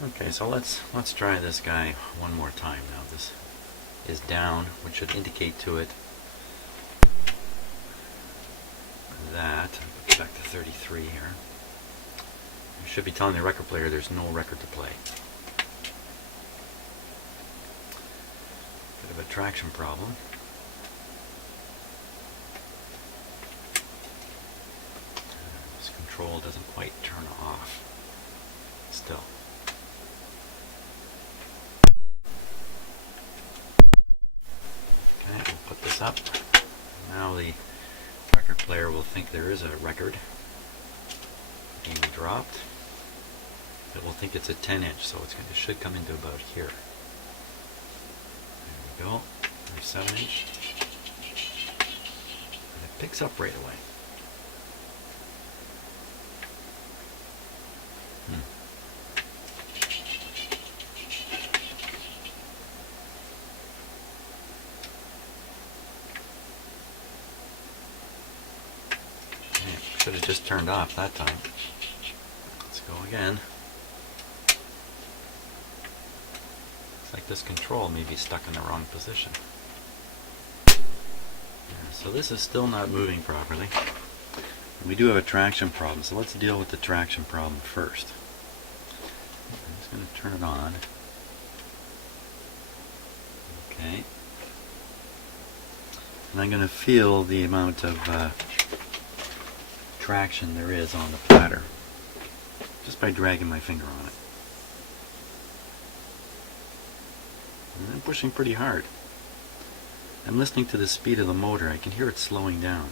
Okay, so let's try this guy one more time now. This is down, which should indicate to it that, back to 33 here, it should be telling the record player there's no record to play. Bit of a traction problem. This control doesn't quite turn off still. Okay, we'll put this up. Now the record player will think there is a record being dropped. It will think it's a 10-inch, so it should come into about here. There we go. There's 7-inch. And it picks up right away. Should have just turned off that time. Let's go again. Looks like this control may be stuck in the wrong position. Yeah, so this is still not moving properly. We do have a traction problem, so let's deal with the traction problem first. I'm just going to turn it on. Okay. And I'm going to feel the amount of traction there is on the platter just by dragging my finger on it. And I'm pushing pretty hard. I'm listening to the speed of the motor. I can hear it slowing down.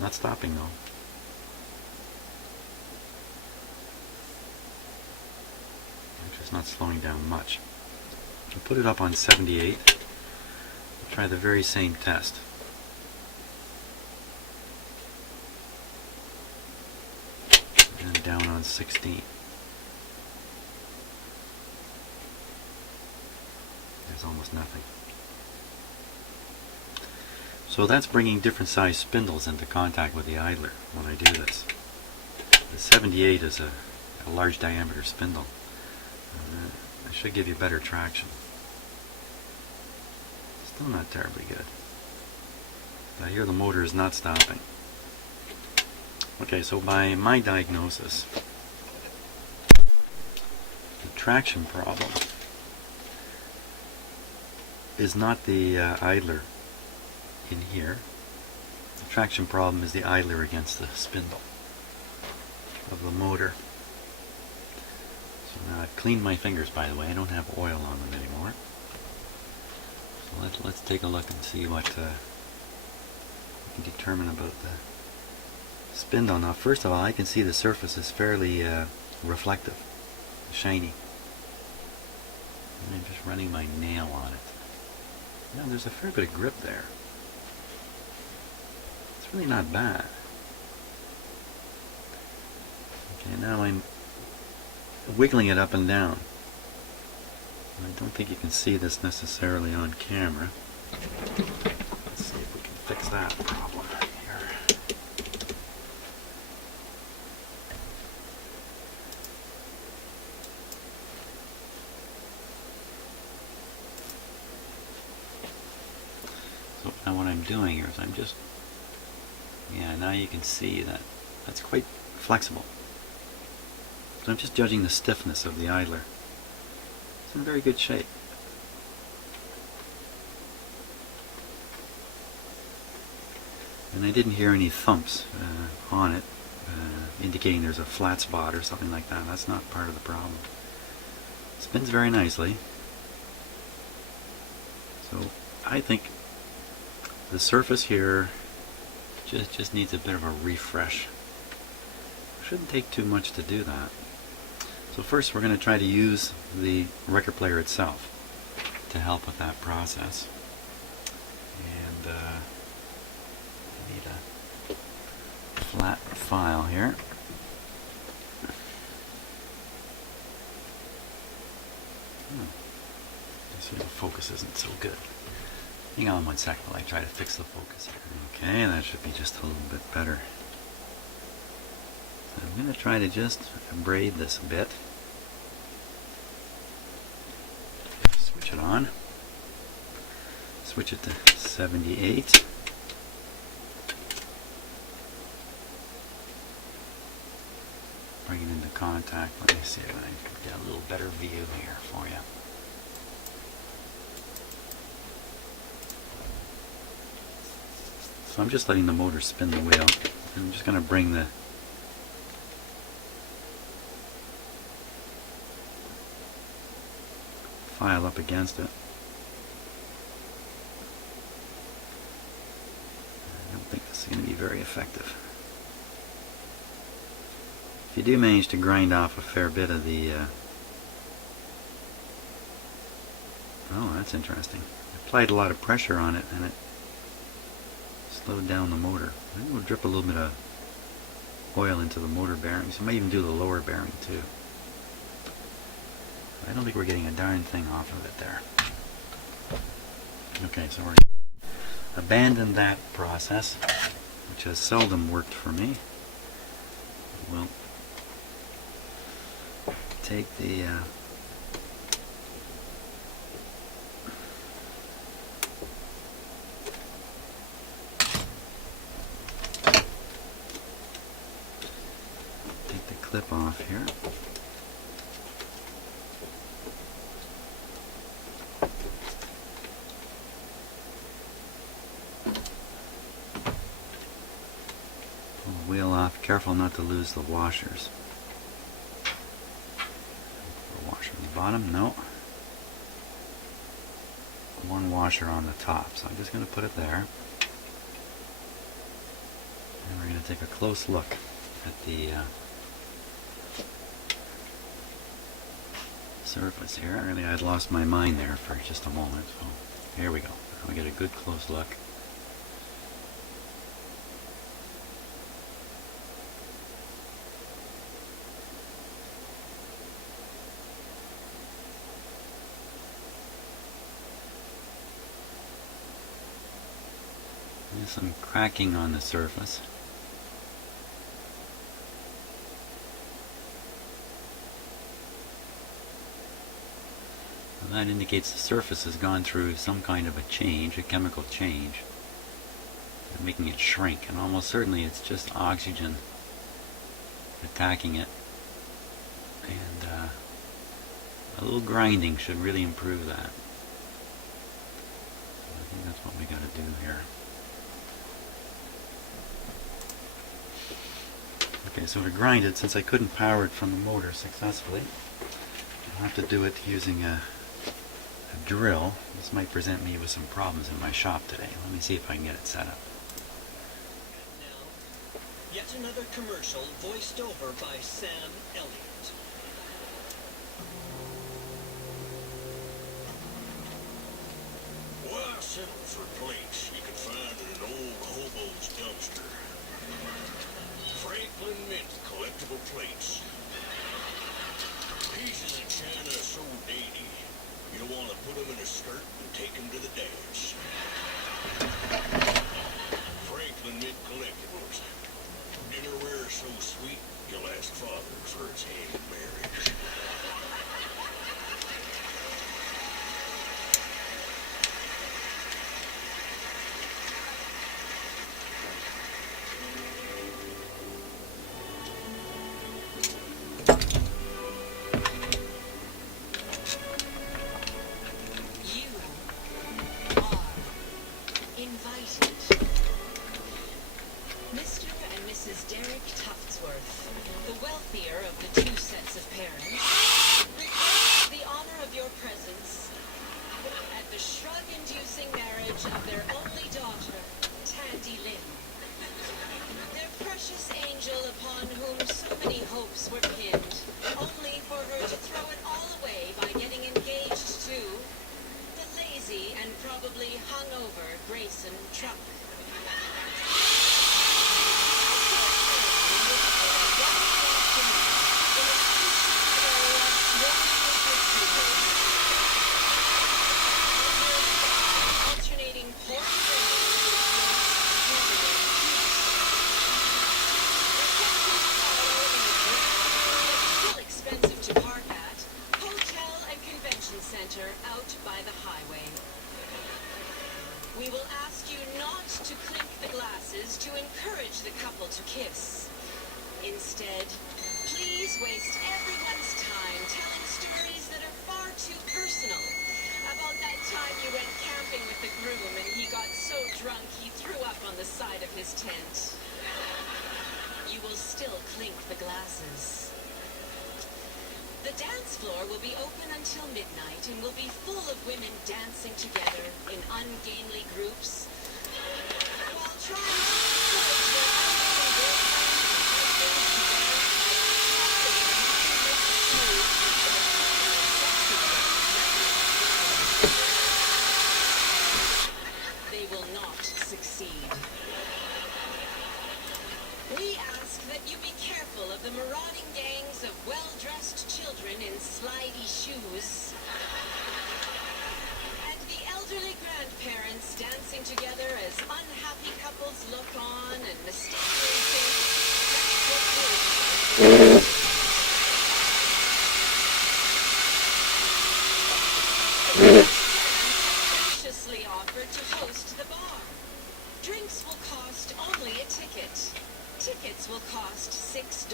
Not stopping though. It's just not slowing down much. I'll put it up on 78. I'll try the very same test. And down on 16. There's almost nothing. So that's bringing different size spindles into contact with the idler when I do this. The 78 is a large diameter spindle. It should give you better traction. Still not terribly good. I hear the motor is not stopping. Okay, so by my diagnosis, the traction problem is not the idler in here. The traction problem is the idler against the spindle of the motor. So now I've cleaned my fingers, by the way. I don't have oil on them anymore. So let's take a look and see what we can determine about the spindle. Now, first of all, I can see the surface is fairly reflective, shiny. And I'm just running my nail on it. Now, there's a fair bit of grip there. It's really not bad. Okay, now I'm wiggling it up and down. I don't think you can see this necessarily on camera. Let's see if we can fix that problem here. So now what I'm doing here is I'm just, now you can see that that's quite flexible. So I'm just judging the stiffness of the idler. It's in very good shape. And I didn't hear any thumps on it, indicating there's a flat spot or something like that. That's not part of the problem. It spins very nicely. So I think the surface here just needs a bit of a refresh. Shouldn't take too much to do that. So first we're going to try to use the record player itself to help with that process. And I need a flat file here. I see the focus isn't so good. Hang on one second while I try to fix the focus here. Okay, that should be just a little bit better. I'm going to try to just braid this a bit. Switch it on. Switch it to 78. Bring it into contact. Let me see if I can get a little better view here for you. So I'm just letting the motor spin the wheel. I'm just going to bring the file up against it. I don't think this is going to be very effective. If you do manage to grind off a fair bit of the oh, that's interesting. I applied a lot of pressure on it and it slowed down the motor. I think we'll drip a little bit of oil into the motor bearings. I might even do the lower bearing too. I don't think we're getting a darn thing off of it there. Okay, so we're abandon that process, which has seldom worked for me. We'll take the clip off here. Pull the wheel off. Careful not to lose the washers. The washer on the bottom, no. One washer on the top, so I'm just going to put it there. And we're going to take a close look at the surface here. Really, I'd lost my mind there for just a moment. So here we go. We get a good close look. There's some cracking on the surface. That indicates the surface has gone through some kind of a change, a chemical change, making it shrink, and almost certainly it's just oxygen attacking it, and a little grinding should really improve that. I think that's what we got to do here. Okay, so to grind it, since I couldn't power it from the motor successfully, I'll have to do it using a drill. This might present me with some problems in my shop today. Let me see if I can get it set up. And now, yet another commercial voiced over by Sam Elliott. Why settle for plates you can find in an old hobo's dumpster? Franklin Mint collectible plates. Pieces of china so dainty, you don't want to put them in a skirt and take them to the dance. Franklin Mint collectibles. Dinnerware so sweet, you'll ask father for its hand in marriage. Mr. and Mrs. Derek Tuftsworth, the wealthier of the two sets of parents, request the honor of your presence at the shrug-inducing marriage of their only daughter, Tandy Lynn. Their precious angel upon whom so many hopes were pinned, only for her to throw it all away by getting engaged to the lazy and probably hungover Grayson Truck. Alternating porn to encourage the couple to kiss. Instead, please waste everyone's time telling stories that are far too personal. About that time you went camping with the groom and he got so drunk he threw up on the side of his tent. You will still clink the glasses. The dance floor will be open until midnight and will be full of women dancing together in ungainly groups while trying to encourage their unwilling girlfriends and husbands to dance. They will not succeed. We ask that you be careful of the marauding gangs of well-dressed children in slidey shoes and the elderly grandparents dancing together as unhappy couples look on and mistakenly think that's what we're doing. Graciously offered to host the bar. Drinks will cost only a ticket. Tickets will cost $6.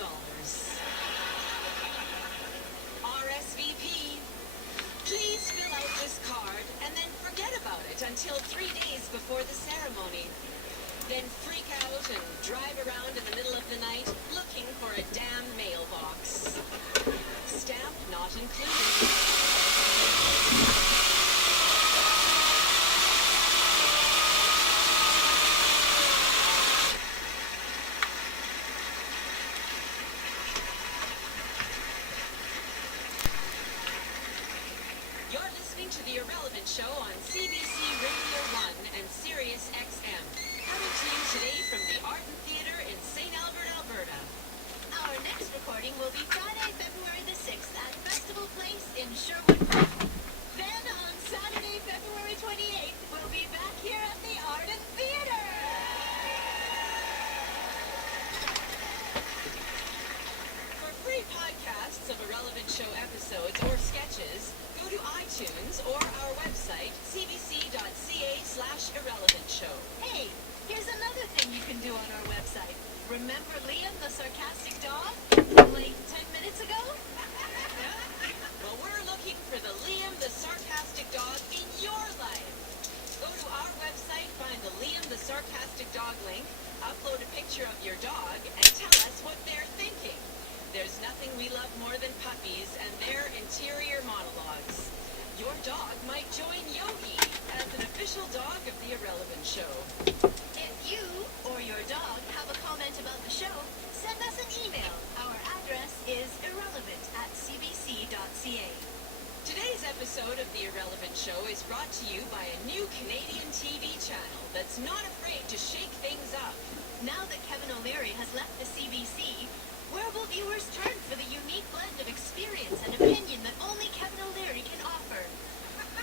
RSVP. Please fill out this card and then forget about it until 3 days before the ceremony. Then freak out and drive around in the middle of the night looking for a damn mailbox. Stamp not included. To The Irrelevant Show on CBC Radio 1 and Sirius XM. Coming to you today from the Arden Theatre in St. Albert, Alberta. Our next recording will be Friday, February the 6th at Festival Place in Sherwood Park. Then on Saturday, February 28th, we'll be back here at the Arden Theatre. For free podcasts of Irrelevant Show episodes or sketches, go to iTunes or our website, cbc.ca/irrelevantshow. Hey, here's another thing you can do on our website. Remember Liam, the sarcastic dog? Like 10 minutes ago? Well, we're looking for the Liam the Sarcastic Dog in your life. Go to our website, find the Liam the Sarcastic Dog link, upload a picture of your dog, and tell us what they're thinking. There's nothing we love more than puppies and their interior monologues. Your dog might join Yogi as an official dog of The Irrelevant Show. If you or your dog have a comment about the show, send us an email. Our address is irrelevant@cbc.ca. Today's episode of The Irrelevant Show is brought to you by a new Canadian TV channel that's not afraid to shake things up. Now that Kevin O'Leary has left the CBC, where will viewers turn for the unique blend of experience and opinion that only Kevin O'Leary can offer?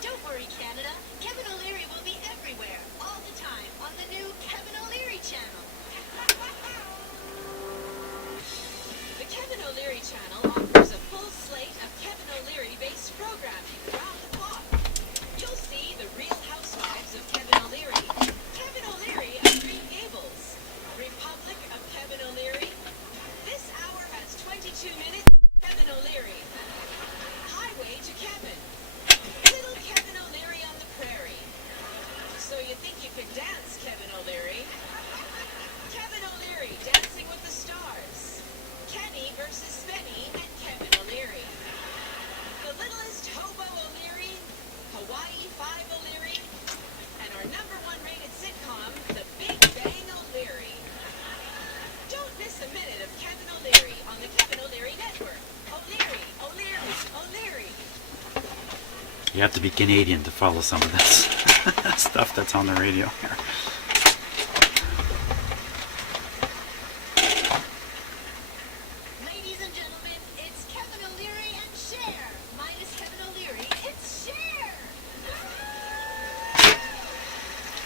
Don't worry, Canada. Kevin O'Leary will be everywhere, all the time, on the new Kevin O'Leary channel. The Kevin O'Leary channel offers a full slate of Kevin O'Leary-based programming around the clock. You'll see The Real Housewives of Kevin O'Leary, Kevin O'Leary of Green Gables, Republic of Kevin O'Leary. This hour has 22 minutes. Kevin O'Leary. Highway to Kevin. Little Kevin O'Leary on the prairie. So you think you could dance, Kevin O'Leary? Kevin O'Leary, Dancing with the Stars. Kenny versus Spenny and Kevin O'Leary. The Littlest Hobo O'Leary, Hawaii 5 O'Leary, and our #1 rated sitcom, The Big Bang O'Leary. Don't miss a minute of Kevin O'Leary on the Kevin O'Leary Network. O'Leary, O'Leary, O'Leary. You have to be Canadian to follow some of this stuff that's on the radio here. Ladies and gentlemen, it's Kevin O'Leary and Cher. Minus Kevin O'Leary, it's Cher.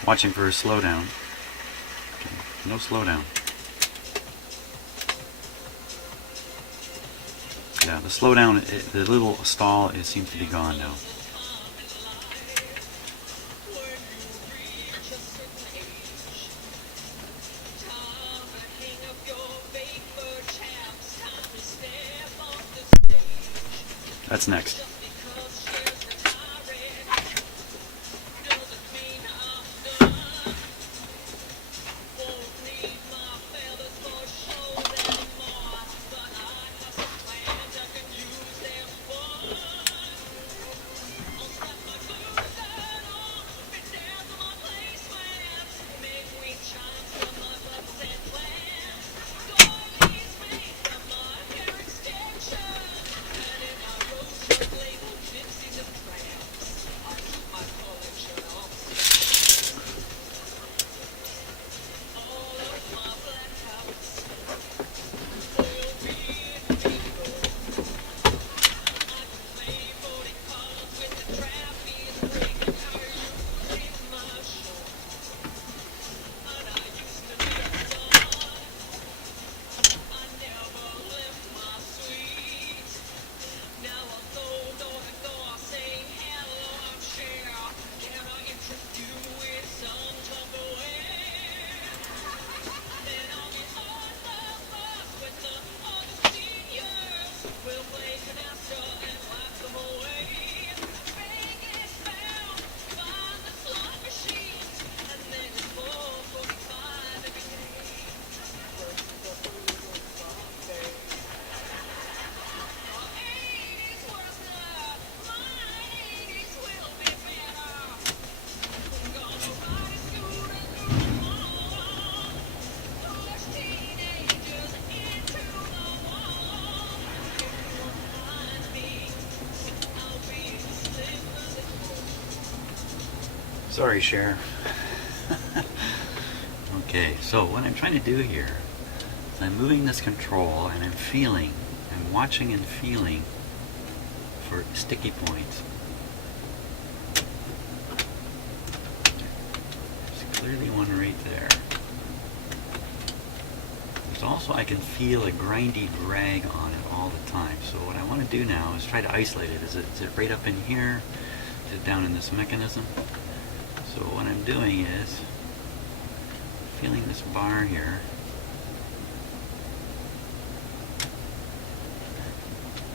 Watching for a slowdown. Okay, no slowdown. Yeah, the slowdown, the little stall, it seems to be gone now. When you reach a certain age, That's next. Just because she's retiring doesn't mean I'm done. Won't need my feathers for shows anymore, but I have some plans I can use them for. I'll slap my boots on, fit down to my placements, make wind chimes from my buttons and plans. Door leads me from my hair extensions, and in my rose shirt labeled gypsies and tramps, I keep my collection of all of my black hats will be illegal. I can play 40 colors with the trapeze breaking her using my shorts. And I used to be a son. I never left my suite. Now I go door to door saying hello, I'm Cher. Can I interest you in some Tupperware? Then I'll be on the bus with the other seniors. We'll play canasta and laugh them away. Vegas bound, find the slot machines, and then it's 4:45 every day. Versus the Brutal Buffet. Your 80s was good, my 80s will be better. Gonna ride a scooter through the mall, push teenagers into the wall. If you wanna find me, I'll be in slippers and Sorry, Cher. Okay, so what I'm trying to do here is I'm moving this control and I'm watching and feeling for sticky points. There's clearly one right there. There's also, I can feel a grindy drag on it all the time. So what I want to do now is try to isolate it. Is it right up in here? Is it down in this mechanism? So what I'm doing is feeling this bar here.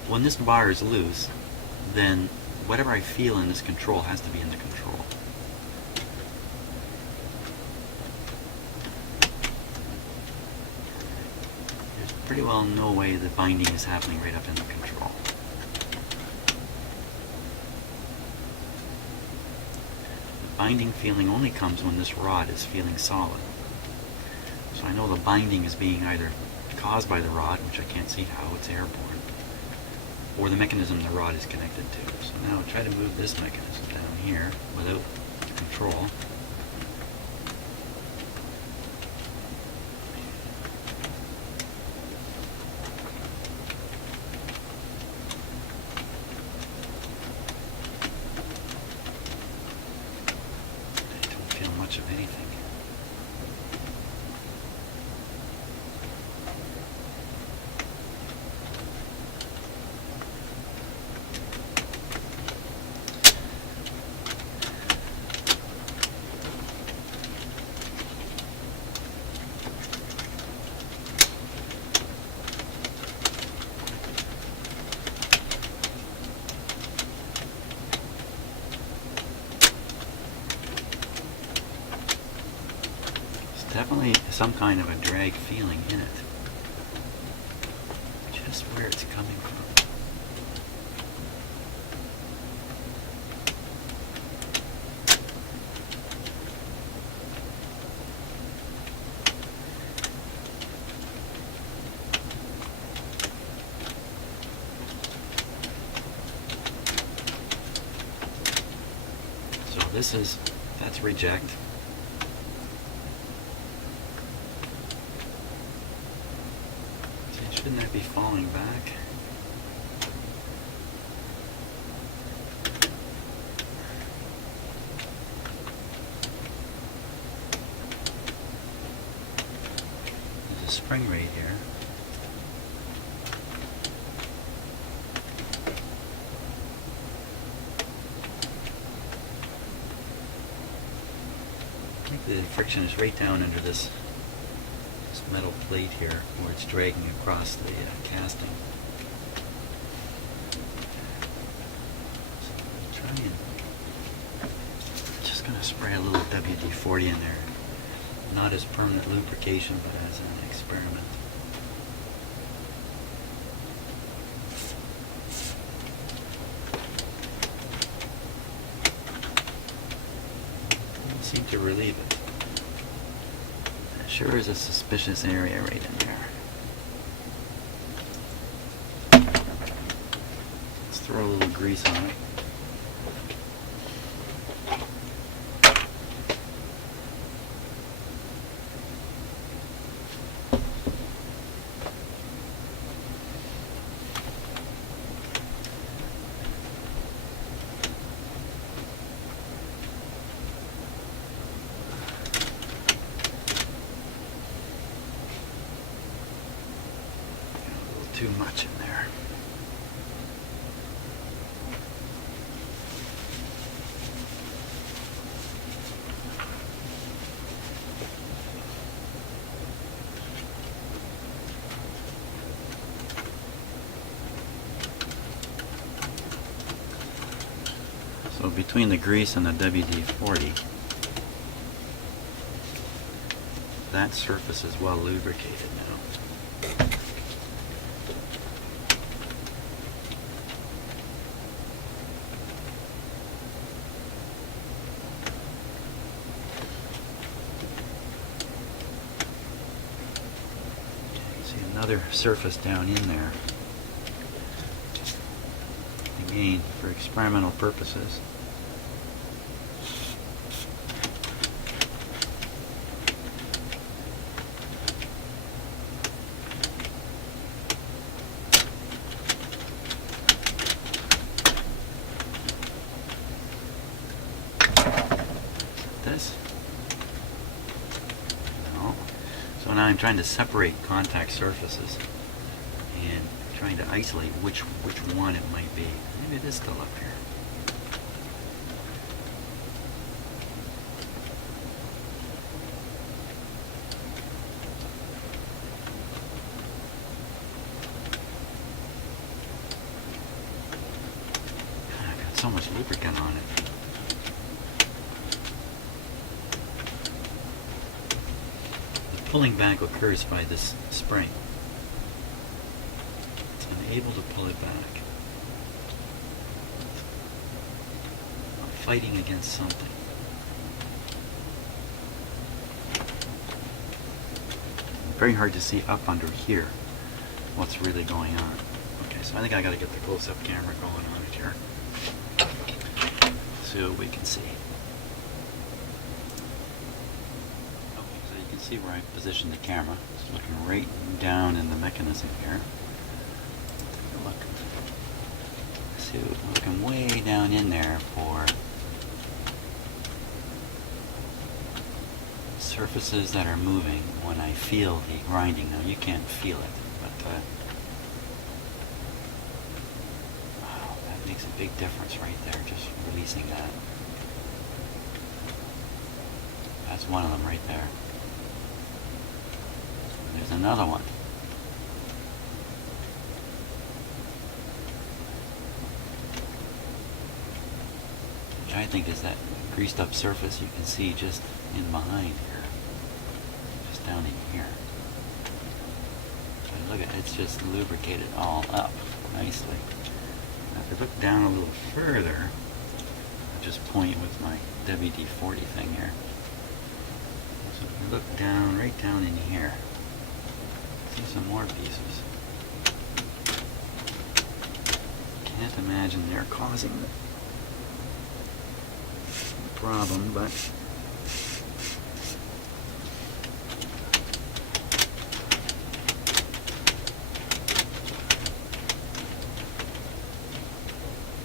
When this bar is loose, then whatever I feel in this control has to be in the control. There's pretty well no way the binding is happening right up in the control. The binding feeling only comes when this rod is feeling solid. So I know the binding is being either caused by the rod, which I can't see how, it's airborne, or the mechanism the rod is connected to. So now I'll try to move this mechanism down here without control. I don't feel much of anything. Definitely some kind of a drag feeling in it. Just where it's coming from. So that's reject. Shouldn't that be falling back? There's a spring right here. I think the friction is right down under this metal plate here where it's dragging across the casting. Try a little WD-40 in there. Not as permanent lubrication, but as an experiment. Doesn't seem to relieve it. Sure is a suspicious area right in there. Let's throw a little grease on it. Too much in there. So between the grease and the WD-40, that surface is well lubricated now. Another surface down in there. Again, for experimental purposes. This? No. So now I'm trying to separate contact surfaces and trying to isolate which one it might be. Maybe it is still up here. I've got so much lubricant on it. Pulling back occurs by this spring. It's unable to pull it back. I'm fighting against something. Very hard to see up under here what's really going on. Okay, so I think I got to get the close-up camera going on it here. See what we can see. See where I positioned the camera. It's looking right down in the mechanism here. Take a look. See, looking way down in there for surfaces that are moving when I feel the grinding. Now you can't feel it, but wow, that makes a big difference right there, just releasing that. That's one of them right there. There's another one. Which I think is that greased up surface you can see just in behind here. Just down in here. And look at it, it's just lubricated all up nicely. Now if I look down a little further, I'll just point with my WD-40 thing here. So if you look down, right down in here, see some more pieces. Can't imagine they're causing the problem, but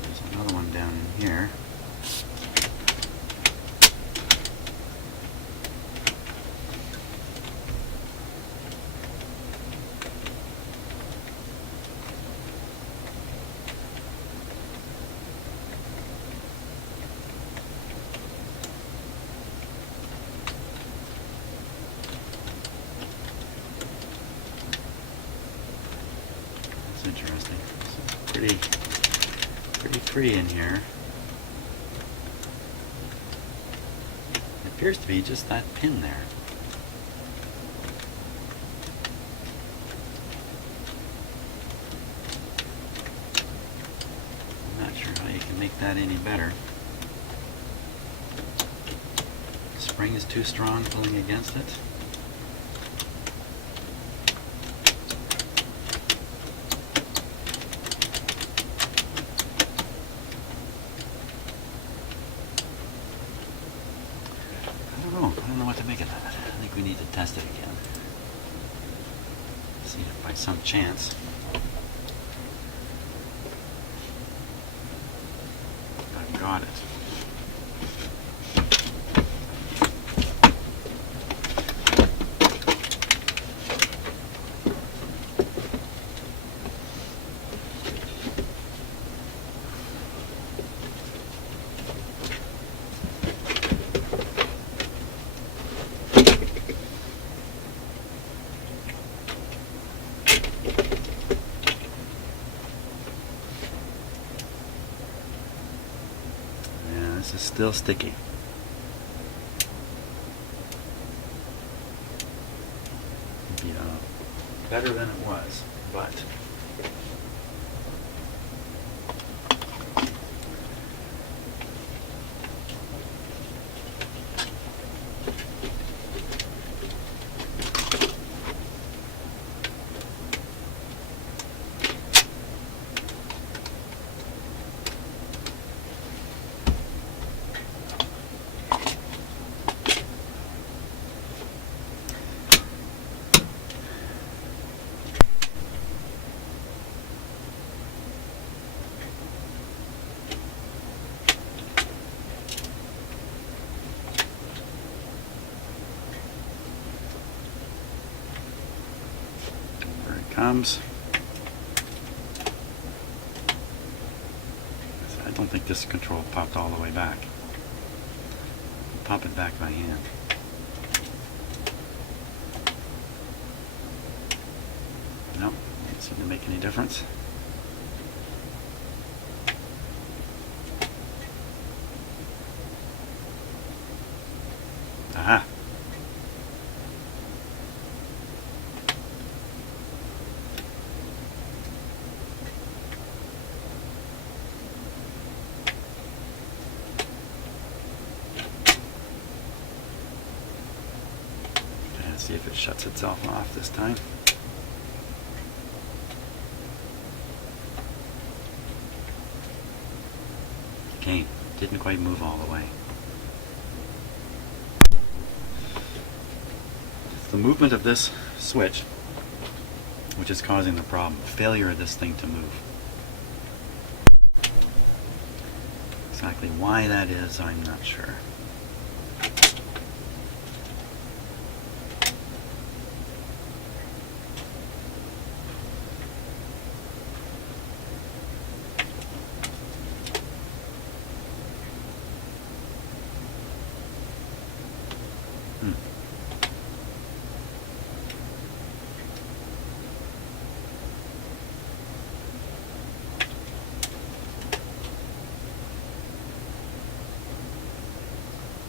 there's another one down in here. Interesting. It's pretty free in here. appears to be just that pin there. I'm not sure how you can make that any better. The spring is too strong pulling against it. I don't know what to make of that. I think we need to test it again. See if by some chance I've got it. This is still sticky. Maybe better than it was, but comes. I don't think this control popped all the way back. Pop it back by hand. Nope, doesn't seem to make any difference. Aha! See if it shuts itself off this time. Okay, didn't quite move all the way. It's the movement of this switch which is causing the problem. Failure of this thing to move. Exactly why that is, I'm not sure.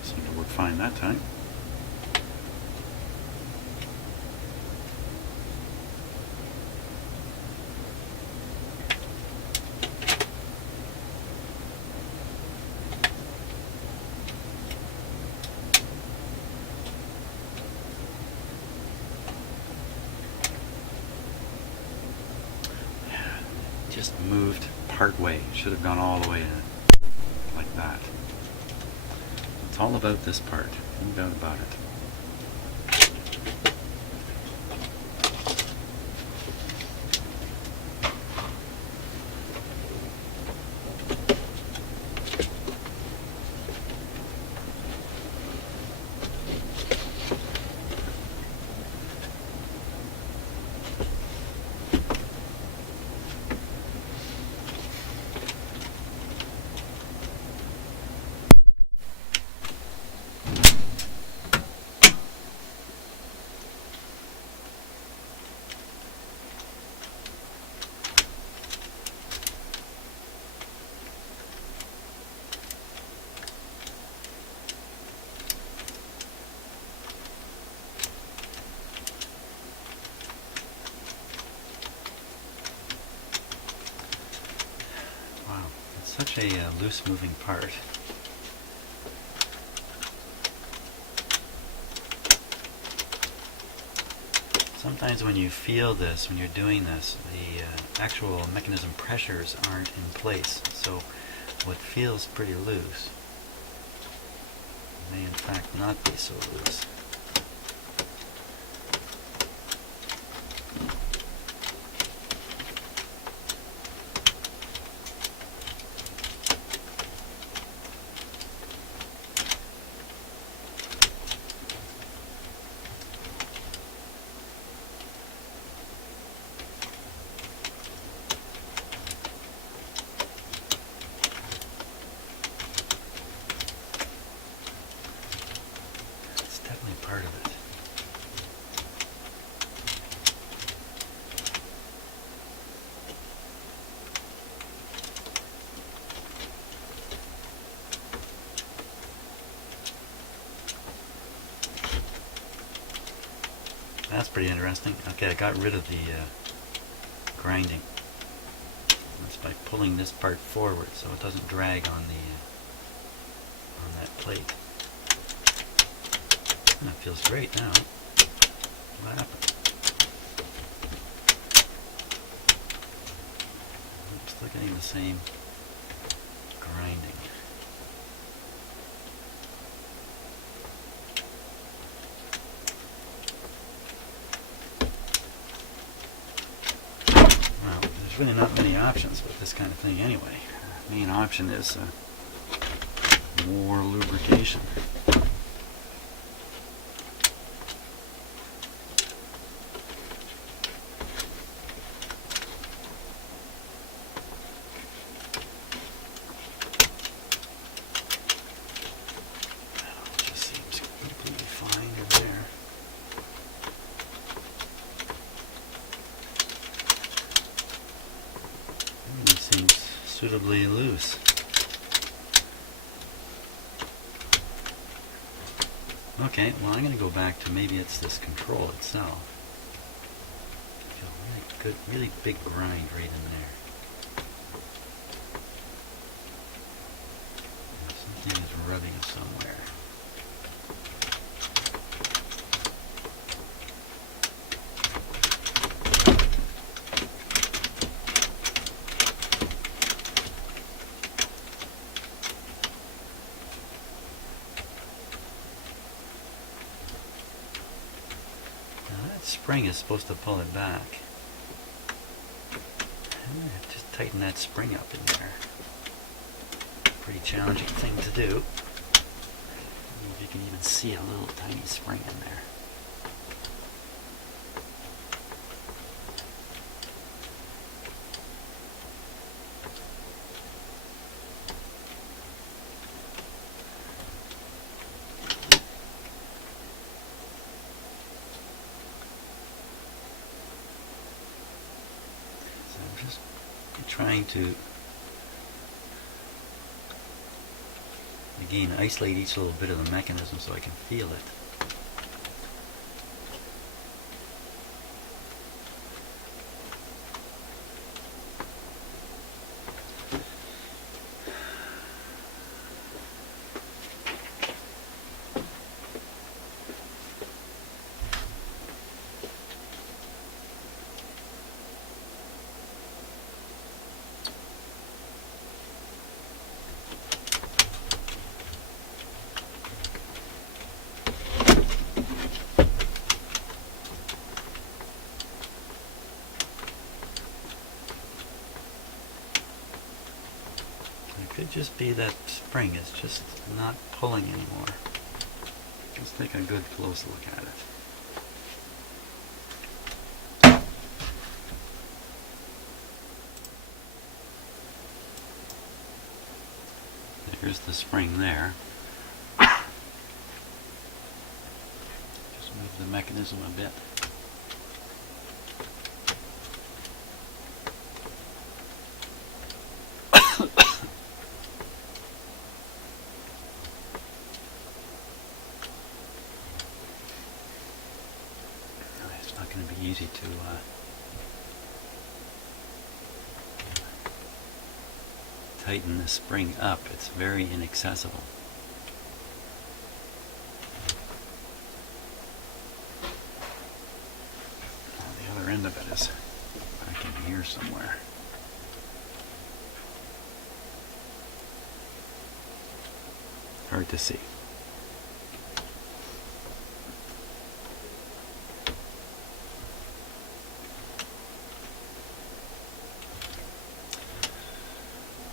Seemed to work fine that time. Just moved part way. Should have gone all the way in like that. It's all about this part. No doubt about it. such a loose moving part. Sometimes when you feel this, when you're doing this, the actual mechanism pressures aren't in place. So what feels pretty loose may in fact not be so loose. Definitely part of it. That's pretty interesting. Okay, I got rid of the grinding. That's by pulling this part forward so it doesn't drag on the on that plate. That feels great now. What happened? I'm still getting the same grinding. Well, there's really not many options with this kind of thing anyway. The main option is more lubrication. Suitably loose. Okay, well I'm going to go back to maybe it's this control itself. I feel really good, really big grind right in there. Something is rubbing somewhere. Spring is supposed to pull it back. I'm going to just tighten that spring up in there. Pretty challenging thing to do. I don't know if you can even see a little tiny spring in there. Just trying to, again, isolate each little bit of the mechanism so I can feel it. Could just be that spring is just not pulling anymore. Let's take a good close look at it. There's the spring there. Just move the mechanism a bit. Going to be easy to tighten the spring up, it's very inaccessible. The other end of it is back in here somewhere. Hard to see.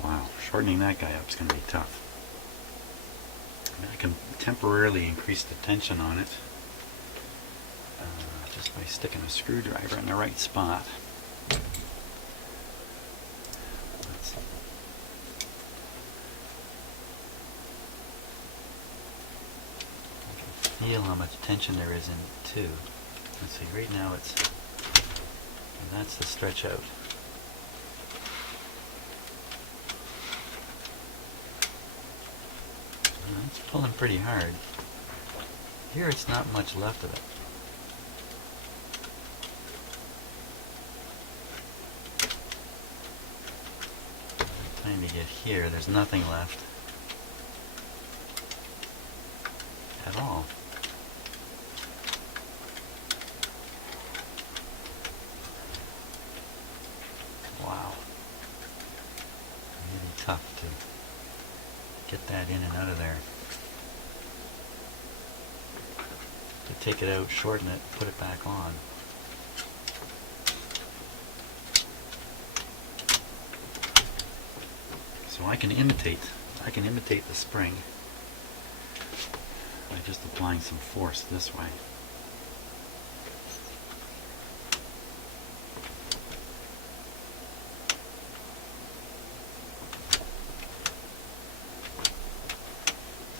Wow, shortening that guy up is going to be tough. I mean, I can temporarily increase the tension on it just by sticking a screwdriver in the right spot. Let's see. I can feel how much tension there is in it too. Let's see, right now it's, and that's the stretch out. It's pulling pretty hard. Here it's not much left of it. By the time you get here, there's nothing left at all. Wow. Really tough to get that in and out of there. To take it out, shorten it, put it back on. So I can imitate the spring by just applying some force this way.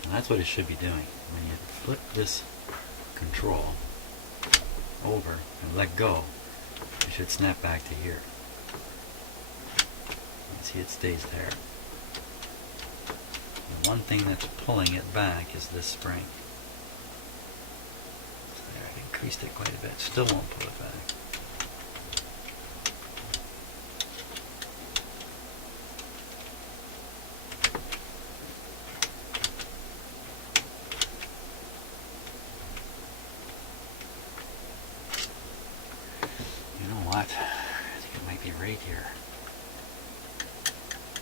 And that's what it should be doing. When you flip this control over and let go, it should snap back to here. You see, it stays there. The one thing that's pulling it back is this spring. So there, I've increased it quite a bit. Still won't pull it back. What? I think it might be right here.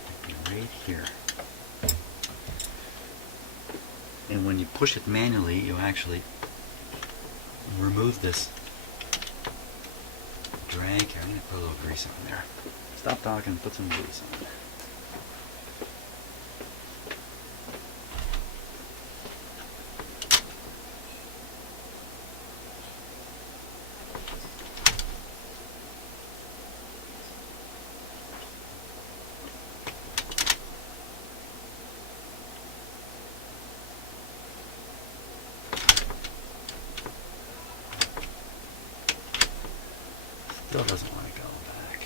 It might be right here. And when you push it manually, you actually remove this drag here. I'm going to put a little grease on there. Stop talking and put some grease on. Still doesn't want to go back.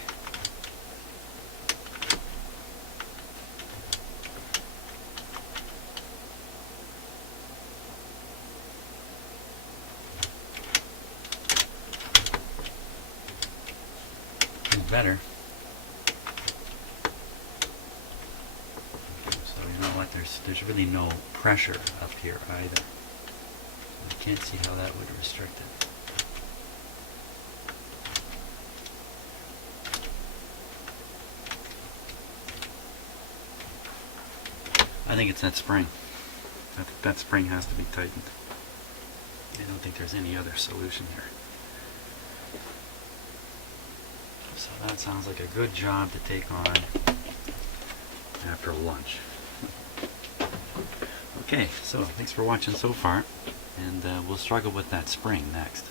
It's better. So you know what? There's really no pressure up here either. I can't see how that would restrict it. I think it's that spring. I think that spring has to be tightened. I don't think there's any other solution here. So that sounds like a good job to take on after lunch. Okay, so thanks for watching so far, and we'll struggle with that spring next.